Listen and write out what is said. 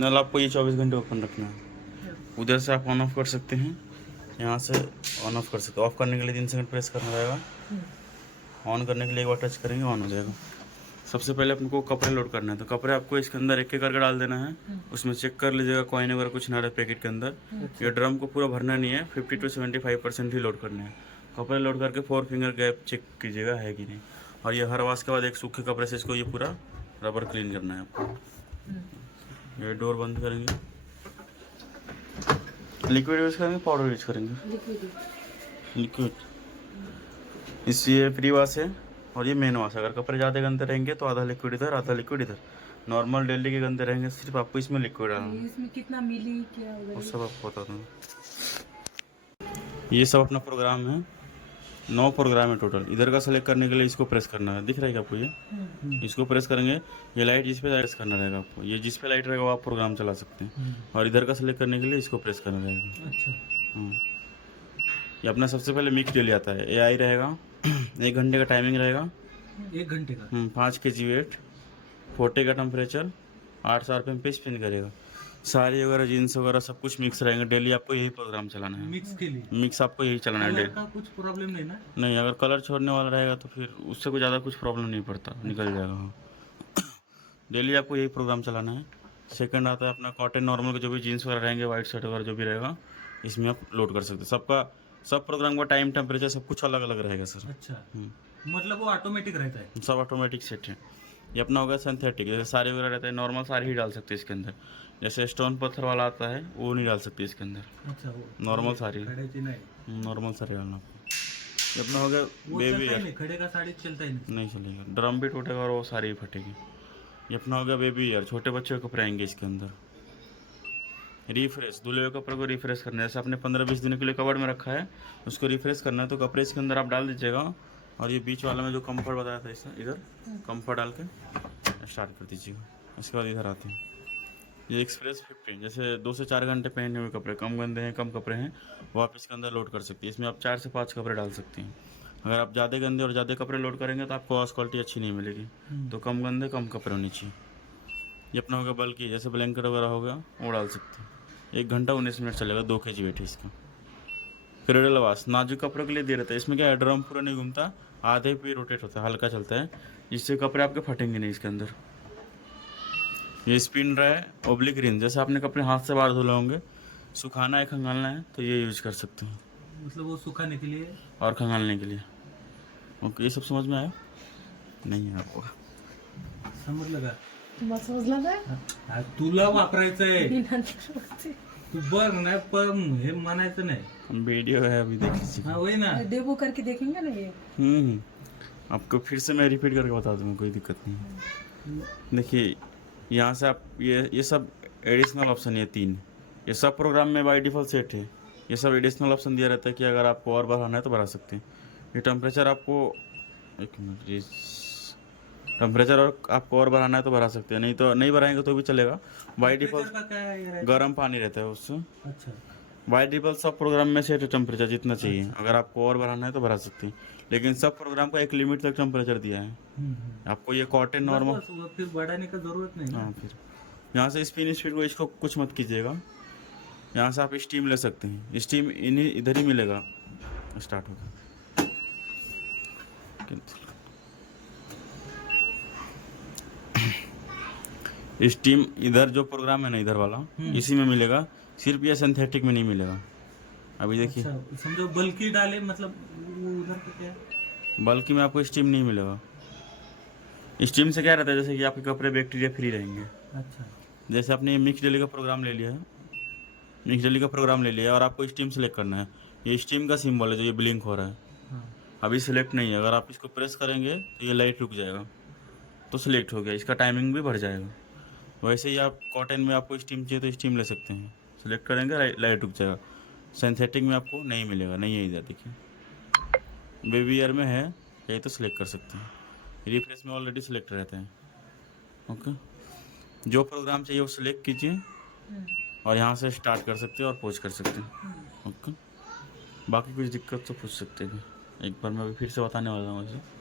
नल आपको ये 24 घंटे ओपन रखना है। उधर से आप ऑन ऑफ कर सकते हैं, यहाँ से ऑन ऑफ कर सकते हैं। ऑफ करने के लिए 3 सेकंड प्रेस करना रहेगा, ऑन करने के लिए एक बार टच करेंगे ऑन हो जाएगा। सबसे पहले अपने को कपड़े लोड करना है, तो कपड़े आपको इसके अंदर एक एक करके डाल देना है। उसमें चेक कर लीजिएगा कॉइन वगैरह कुछ ना रहे पैकेट के अंदर। ये ड्रम को पूरा भरना नहीं है, 50 to 75% ही लोड करना है। कपड़े लोड करके 4 फिंगर गैप चेक कीजिएगा है कि नहीं। और ये हर वाश के बाद एक सूखे कपड़े से इसको ये पूरा रबर क्लीन करना है आपको। ये डोर बंद करेंगे। लिक्विड यूज़ करेंगे पाउडर यूज करेंगे? लिक्विड। इससे फ्री वाश है और ये मेन वाश है। अगर कपड़े ज़्यादा गंदे रहेंगे तो आधा लिक्विड इधर आधा लिक्विड इधर। नॉर्मल डेली के गंदे रहेंगे सिर्फ आपको इसमें लिक्विड डालना है। इसमें कितना मिली क्या वो सब आपको बता दूँ। ये सब अपना प्रोग्राम है, 9 प्रोग्राम है टोटल। इधर का सेलेक्ट करने के लिए इसको प्रेस करना है, दिख रहा है क्या आपको? ये इसको प्रेस करेंगे, ये लाइट जिस पे प्रेस करना रहेगा आपको। ये जिस पे लाइट रहेगा वो आप प्रोग्राम चला सकते हैं। और इधर का सेलेक्ट करने के लिए इसको प्रेस करना रहेगा। अच्छा। ये अपना सबसे पहले मिक्स डेली आता है, AI रहेगा। 1 घंटे का टाइमिंग रहेगा। 1 घंटे का 5 kg वेट, 40 का टेम्परेचर, 800 RPM पे स्पिन करेगा। साड़ी वगैरह जीन्स वगैरह सब कुछ मिक्स रहेंगे। डेली आपको यही प्रोग्राम चलाना है। मिक्स के लिए मिक्स आपको यही चलाना है डेली। का कुछ प्रॉब्लम नहीं ना? नहीं, अगर कलर छोड़ने वाला रहेगा तो फिर उससे कोई ज़्यादा कुछ प्रॉब्लम नहीं पड़ता, निकल जाएगा। हाँ, डेली आपको यही प्रोग्राम चलाना है। सेकंड आता है अपना कॉटन नॉर्मल के जो भी जीन्स वगैरह रहेंगे, वाइट शर्ट वगैरह जो भी रहेगा इसमें आप लोड कर सकते हैं। सबका सब प्रोग्राम का टाइम टेम्परेचर सब कुछ अलग अलग रहेगा सर। अच्छा, मतलब वो ऑटोमेटिक रहता है? सब ऑटोमेटिक सेट है। ये अपना होगा सिंथेटिक। जैसे साड़ी वगैरह रहता है, नॉर्मल साड़ी ही डाल सकते हैं इसके अंदर। जैसे स्टोन पत्थर वाला आता है वो नहीं डाल सकते इसके अंदर। अच्छा, वो नॉर्मल साड़ी, नहीं नॉर्मल साड़ी डालना आपको। ये अपना हो गया बेबी ईयर। खड़े का साड़ी चलता ही नहीं चलेगा, ड्रम भी टूटेगा और वो साड़ी भी फटेगी। ये अपना हो गया बेबी ईयर, छोटे बच्चे के कपड़े आएंगे इसके अंदर। रिफ्रेश, धुले हुए कपड़े को रिफ्रेश करना है। जैसे आपने 15-20 दिन के लिए कवर में रखा है, उसको रिफ्रेश करना है तो कपड़े इसके अंदर आप डाल दीजिएगा। और ये बीच वाला में जो कंफर्ट बताया था इसे इधर कंफर्ट डाल के स्टार्ट कर दीजिएगा। इसके बाद इधर आते हैं, ये एक्सप्रेस 15। जैसे 2 से 4 घंटे पहने हुए कपड़े, कम गंदे हैं, कम कपड़े हैं, वो आप इसके अंदर लोड कर सकते हैं। इसमें आप 4 से 5 कपड़े डाल सकते हैं। अगर आप ज़्यादा गंदे और ज़्यादा कपड़े लोड करेंगे तो आपको वॉश क्वालिटी अच्छी नहीं मिलेगी। तो कम गंदे कम कपड़े होने चाहिए। ये अपना होगा बल्कि, जैसे ब्लैंकेट वगैरह हो गया वो डाल सकते हैं। 1 घंटा 19 मिनट चलेगा, 2 kg वेट है इसका। क्रेडल वाश नाजुक कपड़ों के लिए दे रहता है। इसमें क्या है, ड्रम पूरा नहीं घूमता, आधे पे रोटेट होता है, हल्का चलता है, जिससे कपड़े आपके फटेंगे नहीं इसके अंदर। ये स्पिन रहा है ओब्लिक रिंग। जैसे आपने कपड़े हाथ से बाहर धुले होंगे, सुखाना है खंगालना है तो ये यूज कर सकते हैं। मतलब वो सुखाने के लिए और खंगालने के लिए। ओके, ये सब समझ में आया? नहीं है आपको समजलं का? समजलं ना? तुला वापरायचंय, तू बघ नाही पण हे म्हणायचं नाही। वीडियो है अभी देख लीजिए। हाँ वही ना, डेमो करके देखेंगे ना ये। आपको फिर से मैं रिपीट करके बता दूँगा, कोई दिक्कत नहीं। देखिए यहाँ से आप ये सब एडिशनल ऑप्शन है 3। ये सब प्रोग्राम में बाय डिफ़ॉल्ट सेट है। ये सब एडिशनल ऑप्शन दिया रहता है कि अगर आपको और बढ़ाना है तो बढ़ा सकते हैं। ये टेम्परेचर आपको, एक मिनट, ये टेम्परेचर और आपको और बढ़ाना है तो बढ़ा सकते हैं, नहीं तो नहीं बढ़ाएंगे तो भी चलेगा। बाय डिफ़ॉल्ट गर्म पानी रहता है उससे। अच्छा, बाय डिफ़ॉल्ट सब प्रोग्राम में सेट टेम्परेचर जितना चाहिए। अगर आपको और बढ़ाना है तो बढ़ा सकते हैं, लेकिन सब प्रोग्राम का एक लिमिट तक टेम्परेचर दिया है। आपको ये कॉटन नॉर्मल, फिर बढ़ाने का जरूरत नहीं। हाँ, फिर यहाँ से स्पिन स्पीड को इसको कुछ मत कीजिएगा। यहाँ से आप स्टीम ले सकते हैं, स्टीम इधर ही मिलेगा। स्टार्ट होगा, स्टीम इधर जो प्रोग्राम है ना इधर वाला, इसी में मिलेगा, सिर्फ ये सिंथेटिक में नहीं मिलेगा। अभी देखिए, अच्छा, समझो बल्कि डाले, मतलब वो उधर पे क्या है? बल्कि में आपको स्टीम नहीं मिलेगा। स्टीम से क्या रहता है, जैसे कि आपके कपड़े बैक्टीरिया फ्री रहेंगे। अच्छा, जैसे आपने मिक्स डेली का प्रोग्राम ले लिया है, मिक्स डेली का प्रोग्राम ले लिया और आपको स्टीम सेलेक्ट करना है। ये स्टीम का सिंबल है जो ये ब्लिंक हो रहा है, अभी सिलेक्ट नहीं है। अगर आप इसको प्रेस करेंगे तो ये लाइट रुक जाएगा, तो सिलेक्ट हो गया, इसका टाइमिंग भी बढ़ जाएगा। वैसे ही आप कॉटन में आपको स्टीम चाहिए तो स्टीम ले सकते हैं, सिलेक्ट करेंगे लाइट रुक जाएगा। सिंथेटिक में आपको नहीं मिलेगा, नहीं है इधर। देखिए बेबी ईयर में है, यही तो सिलेक्ट कर सकते हैं। रिफ्रेश में ऑलरेडी सिलेक्ट रहते हैं। ओके, जो प्रोग्राम चाहिए वो सिलेक्ट कीजिए और यहाँ से स्टार्ट कर सकते हैं और पॉज कर सकते हैं। ओके, बाकी कुछ दिक्कत तो पूछ सकते हैं। एक बार मैं अभी फिर से बताने वाला हूँ वैसे।